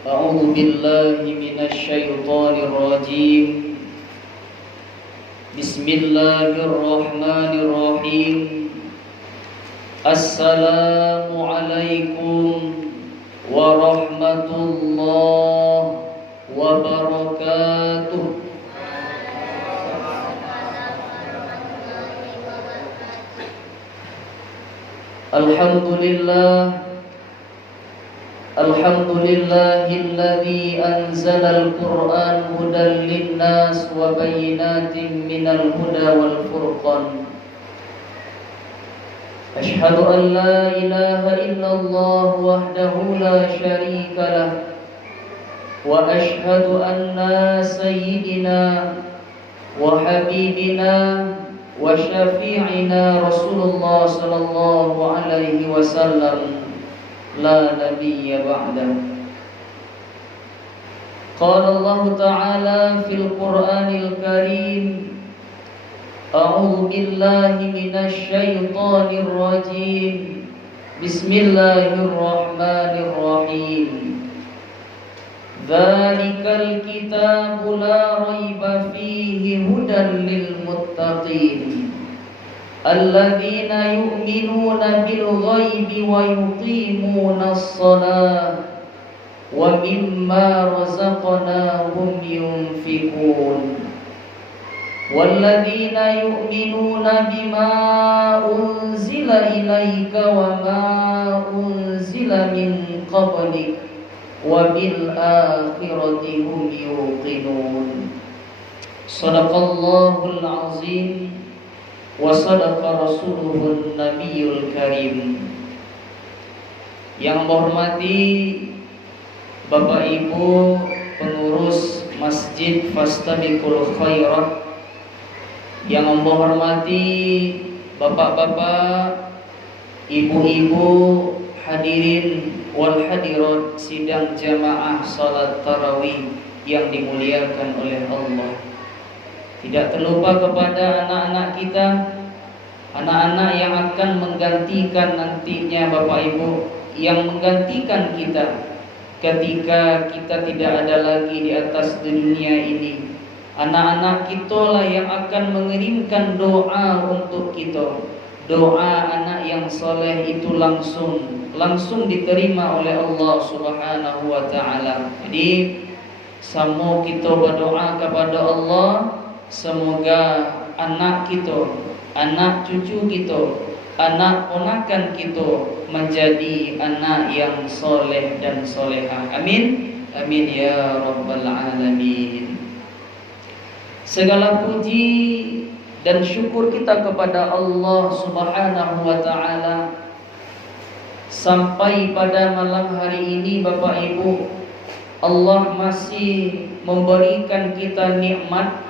أعوذ بالله من الشيطان الرجيم. بسم الله الرحمن الرحيم. السلام عليكم ورحمة الله وبركاته. الحمد لله الذي أنزل القرآن هدى للناس وبينات من الهدى والفرقان. أشهد أن لا إله إلا الله وحده لا شريك له، وأشهد أن سيدنا وحبيبنا وشفيعنا رسول الله صلى الله عليه وسلم لا نبي بعده. قال الله تعالى في القرآن الكريم: أعوذ بالله من الشيطان الرجيم. بسم الله الرحمن الرحيم. ذلك الكتاب لا ريب فيه هدى للمتقين الذين يؤمنون بالغيب ويقيمون الصلاة ومما رزقناهم ينفقون والذين يؤمنون بما أنزل إليك وما أنزل من قبلك وبالآخرة هم يوقنون. صدق الله العظيم وصدق رسوله النبي الكريم. Yang menghormati Bapak Ibu pengurus Masjid Fastabiqul Khairat, yang menghormati bapak-bapak, ibu-ibu, hadirin wal hadirat sidang jamaah salat tarawih yang dimuliakan oleh Allah. Tidak terlupa kepada anak-anak kita, anak-anak yang akan menggantikan nantinya Bapak Ibu, yang menggantikan kita ketika kita tidak ada lagi di atas dunia ini. Anak-anak kita lah yang akan mengirimkan doa untuk kita. Doa anak yang soleh itu langsung diterima oleh Allah Subhanahu wa taala. Jadi sama kita berdoa kepada Allah, semoga anak kita, anak cucu kita, anak ponakan kita menjadi anak yang soleh dan solehah. Amin. Amin ya rabbal alamin. Segala puji dan syukur kita kepada Allah Subhanahu wa taala. Sampai pada malam hari ini Bapak Ibu, Allah masih memberikan kita nikmat,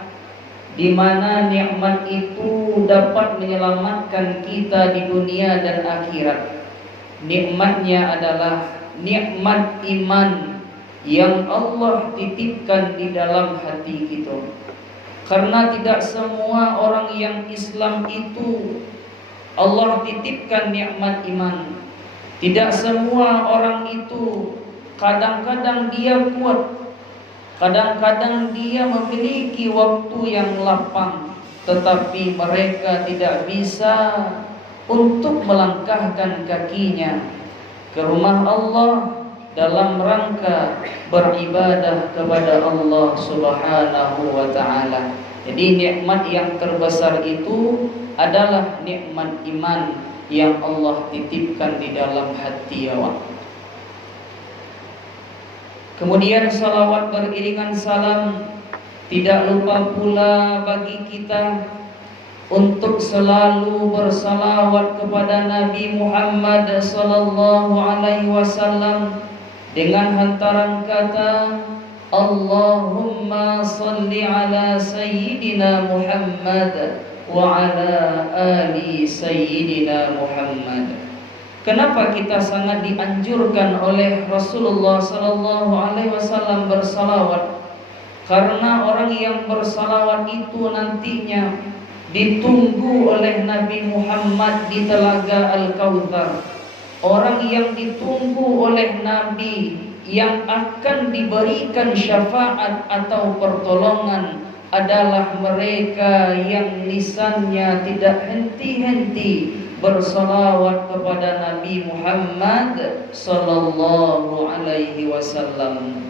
di mana nikmat itu dapat menyelamatkan kita di dunia dan akhirat. Nikmatnya adalah nikmat iman yang Allah titipkan di dalam hati kita. Karena tidak semua orang yang Islam itu Allah titipkan nikmat iman. Tidak semua orang itu, kadang-kadang dia kuat, kadang-kadang dia memiliki waktu yang lapang, tetapi mereka tidak bisa untuk melangkahkan kakinya ke rumah Allah dalam rangka beribadah kepada Allah Subhanahu wa taala. Jadi nikmat yang terbesar itu adalah nikmat iman yang Allah titipkan di dalam hati awak. Kemudian salawat beriringan salam, tidak lupa pula bagi kita untuk selalu bersalawat kepada Nabi Muhammad sallallahu alaihi wasallam dengan hantaran kata Allahumma salli ala sayyidina Muhammad wa ala ali sayyidina Muhammad. Kenapa kita sangat dianjurkan oleh Rasulullah sallallahu alaihi wasallam bersalawat? Karena orang yang bersalawat itu nantinya ditunggu oleh Nabi Muhammad di Telaga Al-Kautsar. Orang yang ditunggu oleh Nabi yang akan diberikan syafaat atau pertolongan adalah mereka yang lisannya tidak henti-henti bersalawat kepada Nabi Muhammad sallallahu alaihi wasallam.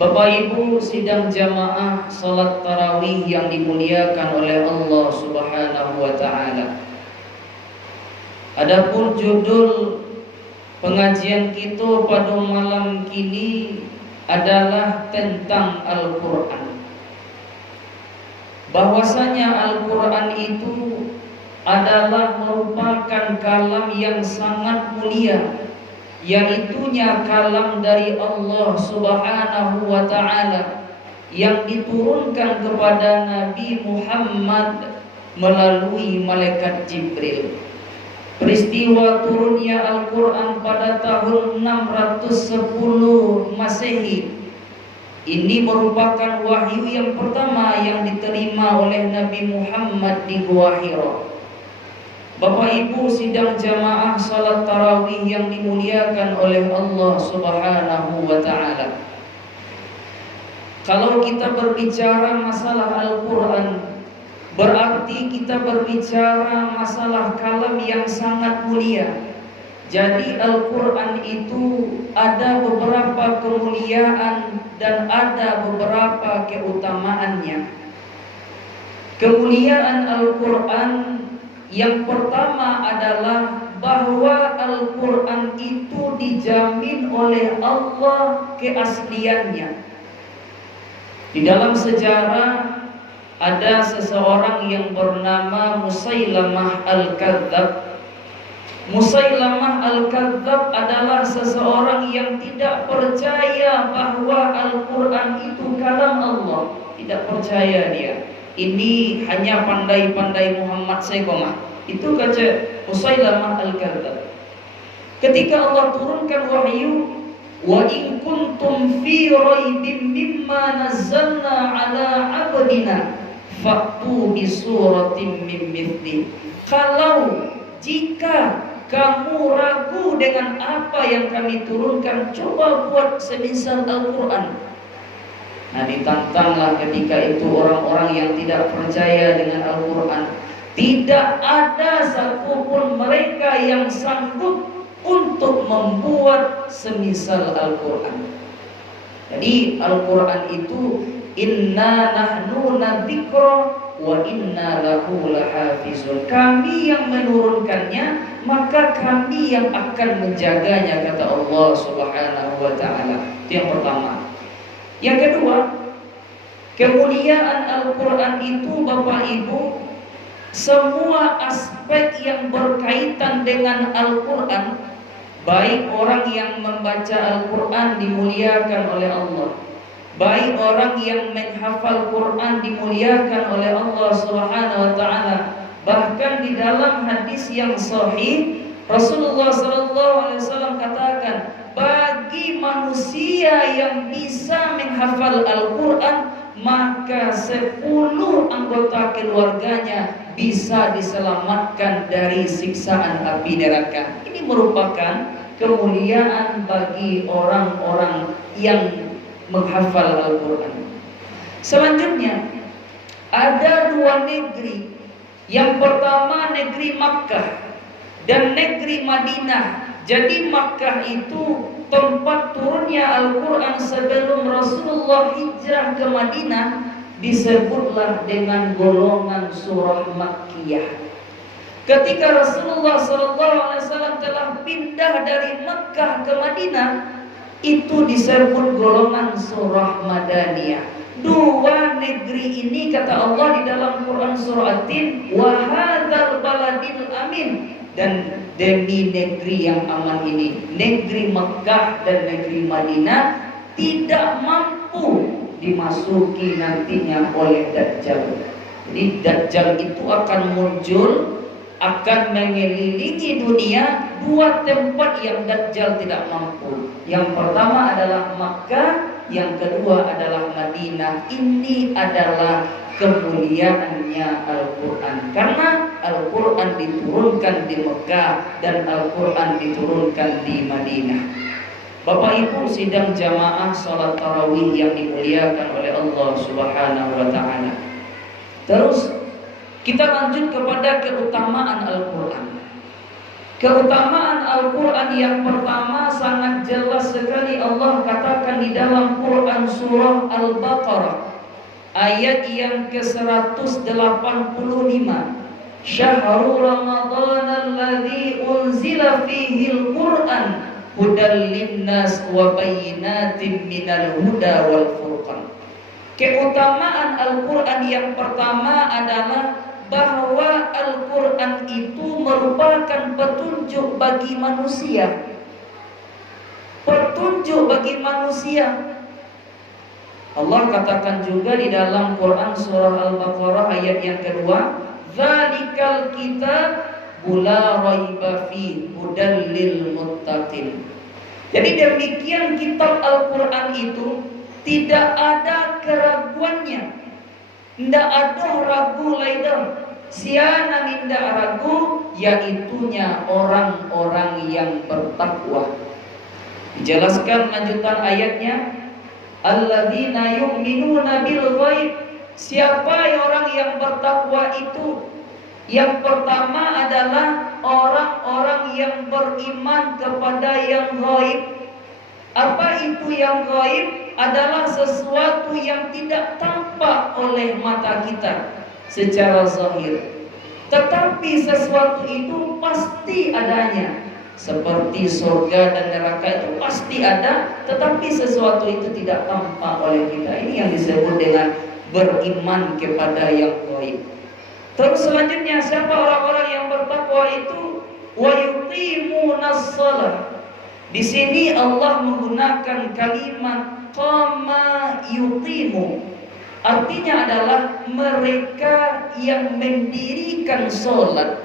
Bapak Ibu sidang jamaah salat tarawih yang dimuliakan oleh Allah Subhanahu wa taala. Adapun judul pengajian kita pada malam kini adalah tentang Al-Qur'an. Bahwasanya Al-Qur'an itu adalah merupakan kalam yang sangat mulia, yaitunya kalam dari Allah Subhanahu wa taala yang diturunkan kepada Nabi Muhammad melalui malaikat Jibril. Peristiwa turunnya Al-Qur'an pada tahun 610 Masehi ini merupakan wahyu yang pertama yang diterima oleh Nabi Muhammad di Gua Hira. Bapak Ibu sidang jamaah salat tarawih yang dimuliakan oleh Allah Subhanahu wa taala. Kalau kita berbicara masalah Al-Qur'an, berarti kita berbicara masalah kalam yang sangat mulia. Jadi Al-Qur'an itu ada beberapa kemuliaan dan ada beberapa keutamaannya. Kemuliaan Al-Qur'an yang pertama adalah bahwa Al-Qur'an itu dijamin oleh Allah keasliannya. Di dalam sejarah ada seseorang yang bernama Musailamah Al-Kadzab. Musailamah Al-Kadzab adalah seseorang yang tidak percaya bahwa Al-Qur'an itu kalam Allah. Tidak percaya dia. Ini hanya pandai-pandai Muhammad Sekomah. Itu kata Musailamah Al-Kadzab. Ketika Allah turunkan wahyu, wa in kuntum fi raibim mimma nazzalna ala abdina fa'tu bi suratin min mithli. Kalau jika kamu ragu dengan apa yang kami turunkan, coba buat semisal Al-Qur'an. Nah, ditantanglah ketika itu orang-orang yang tidak percaya dengan Al-Qur'an. Tidak ada satupun mereka yang sanggup untuk membuat semisal Al-Qur'an. Jadi Al-Qur'an itu inna nahnu nadzikra wa inna lahu lahafizun. Kami yang menurunkannya, maka kami yang akan menjaganya, kata Allah Subhanahu wa taala. Itu yang pertama. Yang kedua, kemuliaan Al-Qur'an itu Bapak Ibu, semua aspek yang berkaitan dengan Al-Qur'an, baik orang yang membaca Al-Qur'an dimuliakan oleh Allah, baik orang yang menghafal Quran dimuliakan oleh Allah Subhanahu wa taala. Bahkan di dalam hadis yang sahih Rasulullah sallallahu alaihi wasallam katakan, bagi manusia yang bisa menghafal Al-Qur'an, maka 10 anggota keluarganya bisa diselamatkan dari siksaan api neraka. Ini merupakan kemuliaan bagi orang-orang yang menghafal Al-Qur'an. Selanjutnya ada 2 negeri. Yang pertama negeri Makkah dan negeri Madinah. Jadi Makkah itu tempat turunnya Al-Qur'an sebelum Rasulullah hijrah ke Madinah, disebutlah dengan golongan surah Makkiyah. Ketika Rasulullah SAW telah pindah dari Makkah ke Madinah, itu disebut golongan surah Madaniyah. 2 negeri ini kata Allah di dalam Quran surah At-Tin, wa hadzal baladil amin, dan demi negeri yang aman ini, negeri Mekah dan negeri Madinah tidak mampu dimasuki nantinya oleh Dajjal. Jadi Dajjal itu akan muncul, akan mengelilingi dunia. 2 tempat yang Dajjal tidak mampu. Yang pertama adalah Makkah, yang kedua adalah Madinah. Ini adalah kemuliaannya Al-Qur'an, karena Al-Qur'an diturunkan di Mekah dan Al-Qur'an diturunkan di Madinah. Bapak Ibu sidang jamaah salat tarawih yang dimuliakan oleh Allah Subhanahu wa taala. Terus kita lanjut kepada keutamaan Al-Qur'an. Keutamaan Al-Quran yang pertama sangat jelas sekali Allah katakan di dalam Quran surah Al-Baqarah ayat yang ke-185. Syahrul Ramadan alladzi unzila fihi al-Quran hudal linnas wa bayyinatin minal huda wal furqan. Keutamaan Al-Quran yang pertama adalah bahwa Al-Quran itu merupakan petunjuk bagi manusia. Petunjuk bagi manusia. Allah katakan juga di dalam Quran surah Al-Baqarah ayat yang kedua, "Dzalikal kitab la raiba fihi hudal lil muttaqin." Jadi demikian kitab Al-Quran itu tidak ada keraguannya, tidak ada ragu laidah. Siana ninda ragu, yaitunya orang-orang yang bertakwa. Dijelaskan lanjutan ayatnya, alladzina yu'minuna bil ghaib. Siapa orang yang bertakwa itu? Yang pertama adalah orang-orang yang beriman kepada yang ghaib. Apa itu yang ghaib? Adalah sesuatu yang tidak tampak oleh mata kita secara zahir, tetapi sesuatu itu pasti adanya. Seperti surga dan neraka itu pasti ada, tetapi sesuatu itu tidak tampak oleh kita. Ini yang disebut dengan beriman kepada yang gaib. Terus selanjutnya, siapa orang-orang yang bertakwa itu? Wa yuqimunas shalah. Di sini Allah menggunakan kalimat qama yuqimu. Artinya adalah mereka yang mendirikan sholat.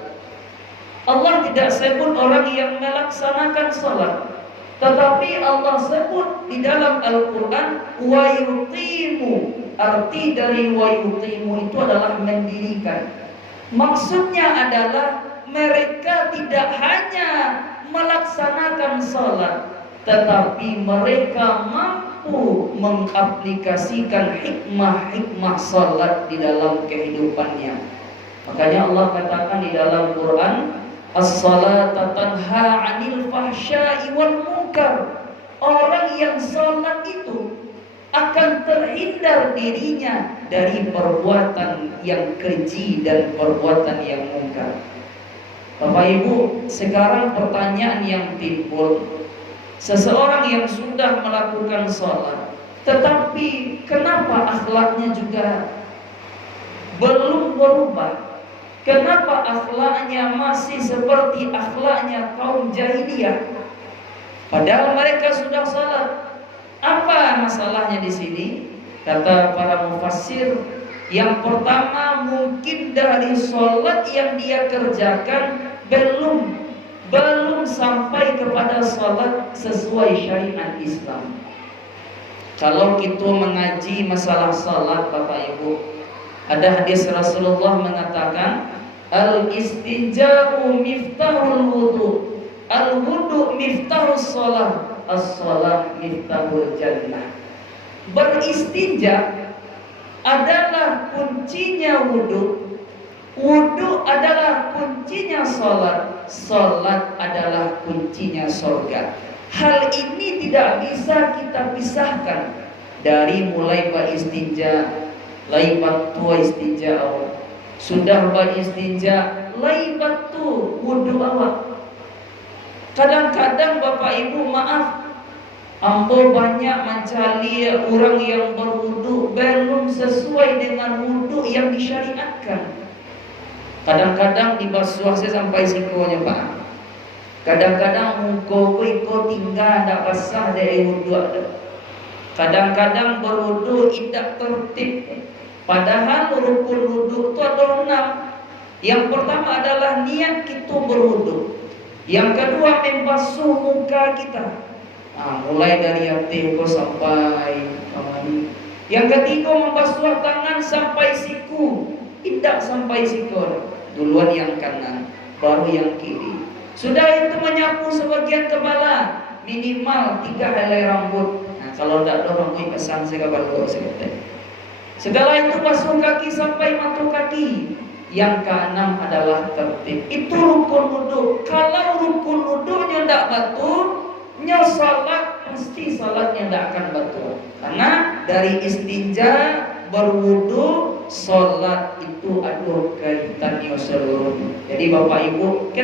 Allah tidak sebut orang yang melaksanakan sholat, tetapi Allah sebut di dalam Al-Quran wa yuqimu. Arti dari wa yuqimu itu adalah mendirikan. Maksudnya adalah mereka tidak hanya melaksanakan sholat, tetapi mereka mampu mengaplikasikan hikmah-hikmah salat di dalam kehidupannya. Makanya Allah katakan di dalam Quran, as-salata tanha 'anil fahsya'i wal munkar. Orang yang salat itu akan terhindar dirinya dari perbuatan yang keji dan perbuatan yang mungkar. Bapak Ibu, sekarang pertanyaan yang timbul, seseorang yang sudah melakukan sholat, tetapi kenapa akhlaknya juga belum berubah? Kenapa akhlaknya masih seperti akhlaknya kaum jahiliyah? Padahal mereka sudah sholat. Apa masalahnya di sini? Kata para mufassir, yang pertama mungkin dari sholat yang dia kerjakan belum sampai kepada salat sesuai syariat Islam. Kalau kita mengaji masalah salat, Bapak Ibu, ada hadis Rasulullah mengatakan, al-istinja'u miftahul wudu, al-wudu miftahus salat, as-salat miftahul jannah. Beristinja adalah kuncinya wudu, wudu adalah kuncinya salat, salat adalah kuncinya surga. Hal ini tidak bisa kita pisahkan dari mulai beristinja, lai batu istinja awal, sudah beristinja, lai batu wudu awal. Kadang-kadang Bapak Ibu maaf, ambo banyak mencari orang yang berwudu belum sesuai dengan wudu yang disyariatkan. Kadang-kadang dibasuh sampai sikonya, Pak. Kadang-kadang muka iko tinggal tak basah dari wudu. Kadang-kadang berwudu tidak tertib. Padahal rukun wudu itu ada 6. Yang pertama adalah niat kita berwudu. Yang kedua membasuh muka kita. Mulai dari hati sampai kemari. Yang ketiga membasuh tangan sampai siku. Tidak sampai siku. Duluan yang kanan, baru yang kiri. Sudah itu menyapu sebagian kepala, minimal 3 helai rambut. Nah, kalau tidak ada rambut pesan saya kabar setelah itu basuh kaki sampai mata kaki. Yang keenam adalah tertib. Itu rukun wudhu. Kalau rukun wudhunya tidak betul, salat pasti salatnya tidak akan betul. Karena dari istinja berwudhu, salat itu ada kaitannya seluruhnya. Jadi Bapak Ibu,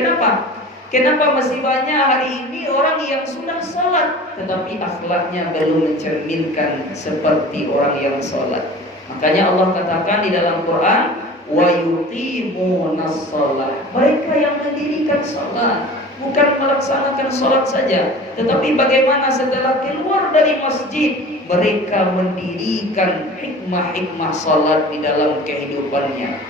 Kenapa masih banyak hari ini orang yang sudah salat tetapi akhlaknya belum mencerminkan seperti orang yang salat? Makanya Allah katakan di dalam Quran, wa yuqimunas shalah. Mereka yang mendirikan salat, bukan melaksanakan salat saja, tetapi bagaimana setelah keluar dari masjid mereka mendirikan hikmah-hikmah salat di dalam kehidupannya.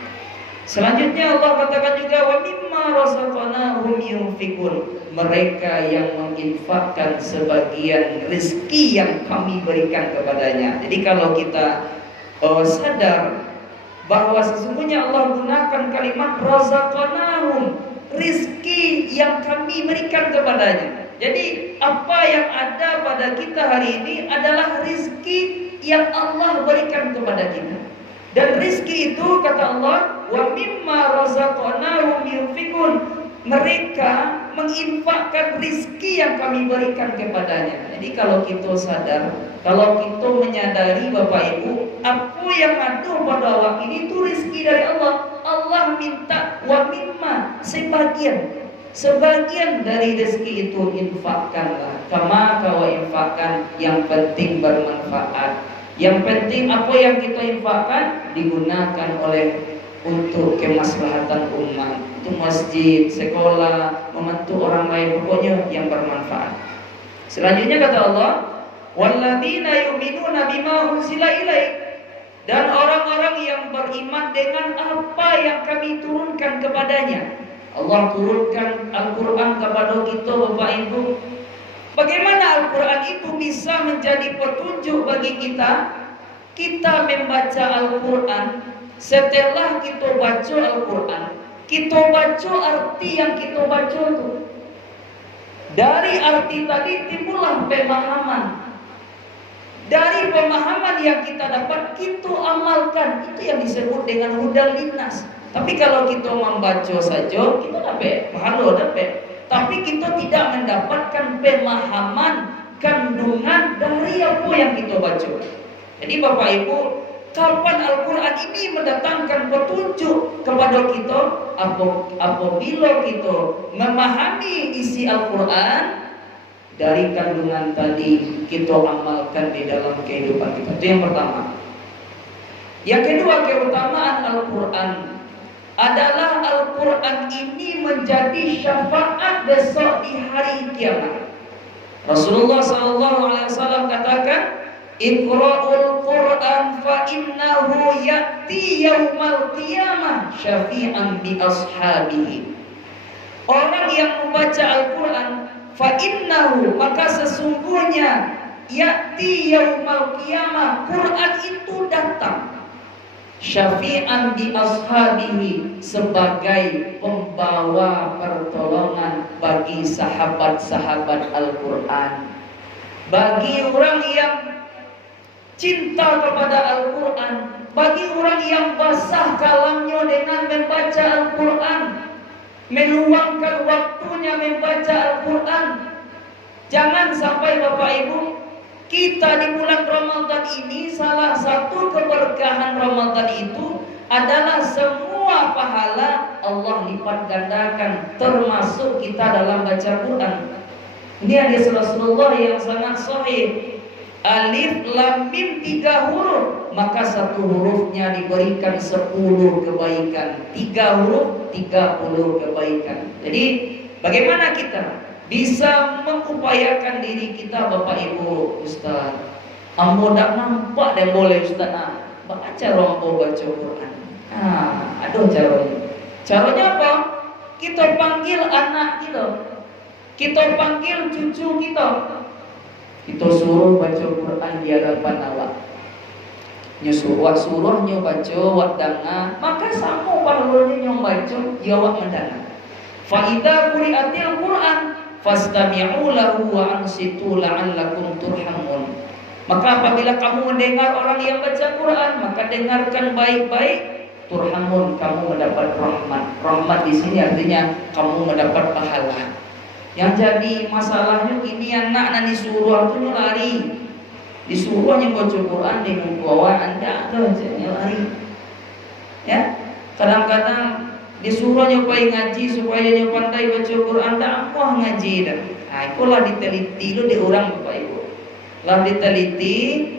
Selanjutnya Allah katakan juga wa mimma razaqnahum yunfikun. Mereka yang menginfakkan sebagian rezeki yang kami berikan kepadanya. Jadi kalau kita sadar bahwa sesungguhnya Allah gunakan kalimat razaqnahum, rizki yang kami berikan kepadanya. Jadi apa yang ada pada kita hari ini adalah rizki yang Allah berikan kepada kita. Dan rizki itu kata Allah, wa mimma razaqnahum yunfikun. Mereka menginfakkan rizki yang kami berikan kepadanya. Jadi kalau kita sadar, kalau kita menyadari Bapak Ibu, apa yang ada pada waktu ini itu rizki dari Allah. Allah minta wa mimma, sebagian dari rezeki itu infakkanlah. Kama kau infakkan, yang penting bermanfaat. Yang penting apa yang kita infakkan digunakan untuk kemaslahatan umat. Itu masjid, sekolah, membantu orang lain, pokoknya yang bermanfaat. Selanjutnya kata Allah, walladzina yu'minuna bima unzila ilaik. Dan orang-orang yang beriman dengan apa yang kami turunkan kepadanya. Allah turunkan Al-Quran kepada kita Bapak Ibu. Bagaimana Al-Quran itu bisa menjadi petunjuk bagi kita? Kita membaca Al-Quran. Setelah kita baca Al-Quran, kita baca arti yang kita baca itu. Dari arti tadi timbullah pemahaman. Dari pemahaman yang kita dapat, kita amalkan. Itu yang disebut dengan hudal linnas. Tapi kalau kita membaca saja, kita dapat pahala, dapat. Tapi kita tidak mendapatkan pemahaman kandungan dari apa yang kita baca. Jadi Bapak Ibu, kapan Al-Quran ini mendatangkan petunjuk kepada kita? Apabila kita memahami isi Al-Quran, dari kandungan tadi kita amalkan di dalam kehidupan kita. Itu yang pertama. Yang kedua, keutamaan Al-Quran adalah Al-Quran ini menjadi syafaat besok di hari kiamat. Rasulullah SAW katakan, Iqra'ul Quran fa innahu ya'ti yaumal qiyamah syafi'an bi ashabihi. Orang yang membaca Al-Quran, fa innahu, maka sesungguhnya ya'ti yaumal qiyamah, Quran itu datang syafi'an bi ashabihi, sebagai pembawa pertolongan bagi sahabat-sahabat Al-Quran. Bagi orang yang cinta kepada Al-Quran, bagi orang yang basah kalamnya dengan membaca Al-Quran, meluangkan waktunya membaca Al-Quran. Jangan sampai Bapak Ibu, kita di bulan Ramadan ini, salah satu keberkahan Ramadan itu adalah semua pahala Allah lipat gandakan, termasuk kita dalam baca Quran. Ini hadis Rasulullah yang sangat sahih. Alif lam mim 3 huruf, maka 1 hurufnya diberikan 10 kebaikan, 3 huruf 30 kebaikan. Jadi bagaimana kita bisa mengupayakan diri kita Bapak Ibu? Ustaz, ambo tak nampak dan boleh Ustaz baca rompo baca Quran. Aduh caranya. Caranya apa? Kita panggil anak kita, kita panggil cucu kita, kita suruh baca Quran di hadapan awak. Nyusuh suruhnya baca wak danga, maka sama pahalanya yang baca ya wak mendanga. Fa idza quri'atil Quran fastami'u lahu wa ansitu la'allakum turhamun. Maka apabila kamu mendengar orang yang baca Quran, maka dengarkan baik-baik. Turhamun, kamu mendapat rahmat. Rahmat di sini artinya kamu mendapat pahala. Yang jadi masalahnya ini anak nan disuruh itu lari. Disuruhnya baca Quran di bawah Anda tuh lari. Ya, kadang-kadang disuruh nyobain ngaji supaya dia pandai baca Quran, tak apa ngaji dah. Nah, itulah diteliti lu di orang Bapak Ibu. Lah diteliti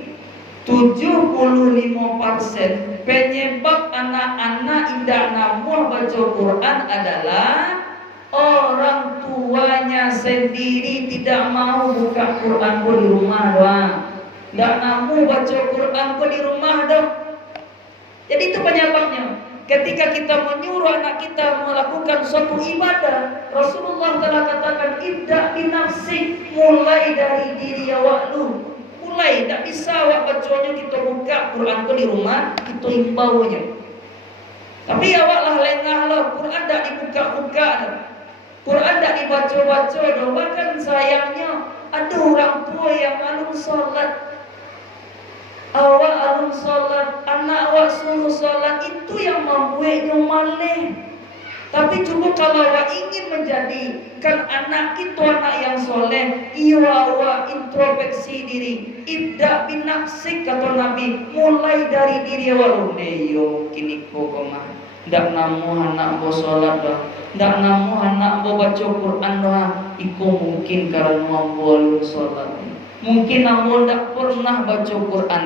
75% penyebab anak-anak indah namuh baca Quran adalah orang tuanya sendiri tidak mau buka Quran di rumah doang. Tidak namuh baca Quran di rumah dong. Jadi itu penyebabnya. Ketika kita menyuruh anak kita melakukan suatu ibadah, Rasulullah telah katakan ibda binafsik, mulai dari diri awak lu. Mulai, tak bisa awak bacanya kita buka Quran tu di rumah, kita imbaunya. Tapi awak lah lengah lah, Quran tak dibuka-buka dah. Quran tak dibaca-baca dah. Bahkan sayangnya ada orang tua yang malu solat. Awak alun solat, anak awak suruh solat, itu yang membuatnya malih. Tapi cuba kalau awak ingin menjadikan anak kita anak yang soleh, ia awak introspeksi diri. Ibda binafsik kata Nabi, mulai dari diri awak. Yo kini koma. Ndak namu anak bo solat dah. Ndak namu anak bo baca Quran dah. Iku mungkin karena mampu alun solat. Mungkin namun tidak pernah baca Quran.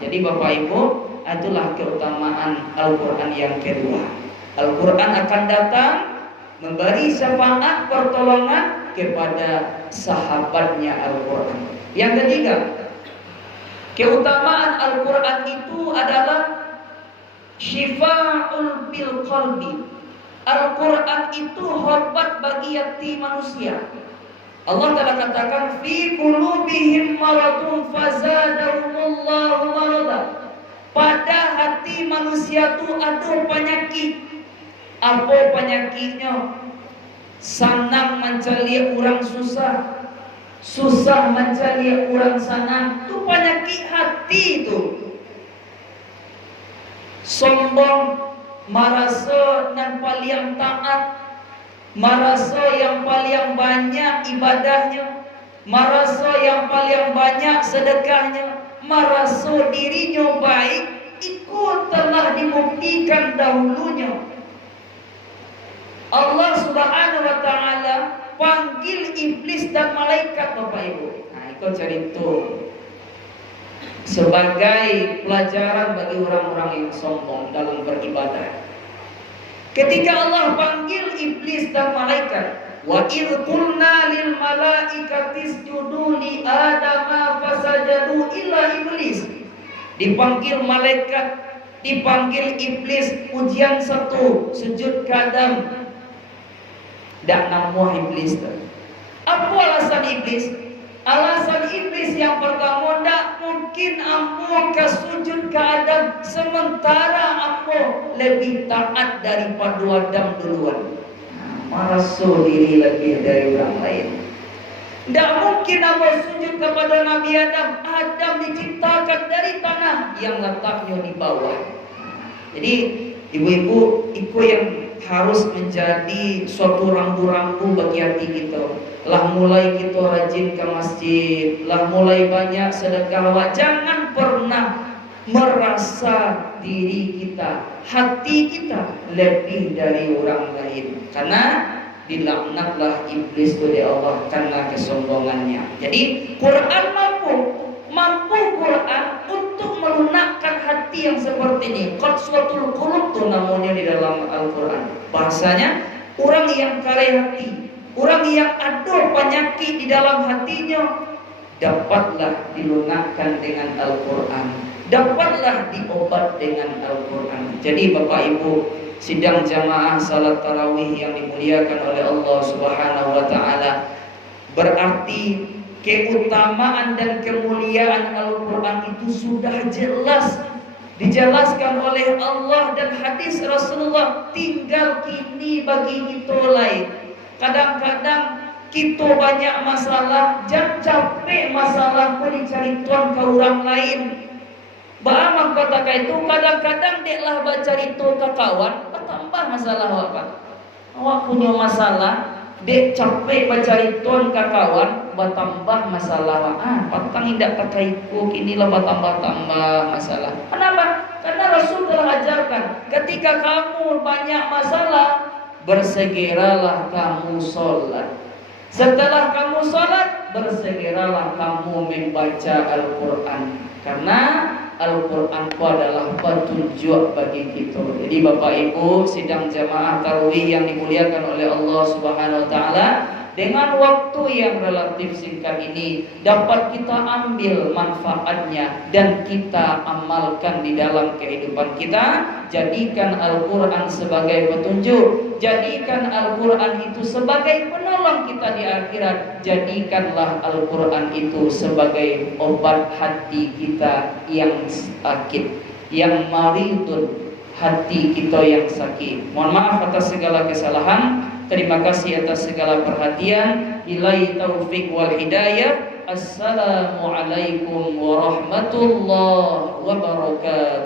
Jadi Bapak Ibu, itulah keutamaan Al-Quran yang kedua. Al-Quran akan datang memberi syafaat pertolongan kepada sahabatnya Al-Quran. Yang ketiga, keutamaan Al-Quran itu adalah syifa'ul bil qalbi. Al-Quran itu obat bagi hati manusia. Allah telah katakan fi qulubihim maradun fazadahumullahu marada. Pada hati manusia itu ada penyakit. Apa penyakitnya? Senang mencari orang susah, susah mencari orang senang. Itu penyakit hati itu. Sombong, merasa yang paling taat, merasa yang paling banyak ibadahnya, merasa yang paling banyak sedekahnya, merasa dirinya baik, ikut telah dibuktikan dahulunya. Allah Subhanahu wa taala panggil iblis dan malaikat Bapak Ibu. Nah, itu cerita sebagai pelajaran bagi orang-orang yang sombong dalam beribadah. Ketika Allah panggil iblis dan malaikat, wa idh qulna lil malaikati isjudu li adama fasajadu illa iblis. Dipanggil malaikat, dipanggil iblis, ujian satu, sujud ke Adam. Dak namuh iblis. Apa alasan iblis? Alasan iblis yang pertama, tak mungkin ambo ke sujud ke Adam sementara ambo lebih taat daripada Adam duluan. Merasa diri lebih dari orang lain. Tak mungkin ambo sujud kepada Nabi Adam. Adam diciptakan dari tanah yang letaknya di bawah. Jadi ibu-ibu, itu yang harus menjadi suatu rambu-rambu bagi hati kita. Lah mulai kita rajin ke masjid, lah mulai banyak sedekah. Jangan pernah merasa diri kita, hati kita lebih dari orang lain. Karena dilaknatlah iblis oleh Allah karena kesombongannya. Jadi Quran mampu Quran untuk melunakkan hati yang seperti ini. Qaswatul qulub itu namanya di dalam Al-Quran. Bahasanya orang yang kare hati, orang yang ada penyakit di dalam hatinya, dapatlah dilunakkan dengan Al-Quran, dapatlah diobat dengan Al-Quran. Jadi Bapak Ibu, sidang jamaah salat tarawih yang dimuliakan oleh Allah Subhanahu wa taala, berarti keutamaan dan kemuliaan Al-Quran itu sudah jelas dijelaskan oleh Allah dan hadis Rasulullah. Tinggal kini bagi kita lain. Kadang-kadang kita banyak masalah, jangan capek masalah kau dicari tuan ke orang lain. Baamak kata itu kadang-kadang deklah baca itu ke kawan, tambah masalah apa? Awak punya masalah, dek capek baca itu ke kawan, bertambah masalah. Patang tidak kakaiku, inilah bertambah-tambah masalah. Kenapa? Karena Rasul telah ajarkan, ketika kamu banyak masalah, bersegeralah kamu sholat. Setelah kamu sholat, bersegeralah kamu membaca Al-Quran. Karena Al-Quran itu adalah petunjuk bagi kita. Jadi Bapak Ibu sidang jamaah tarawih yang dimuliakan oleh Allah Subhanahu Wa Taala, dengan waktu yang relatif singkat ini dapat kita ambil manfaatnya dan kita amalkan di dalam kehidupan kita. Jadikan Al-Quran sebagai petunjuk, jadikan Al-Quran itu sebagai penolong kita di akhirat. Jadikanlah Al-Quran itu sebagai obat hati kita yang sakit, yang maridun, hati kita yang sakit. Mohon maaf atas segala kesalahan. Terima kasih atas segala perhatian. Billahi taufik wal hidayah. Assalamualaikum warahmatullahi wabarakatuh.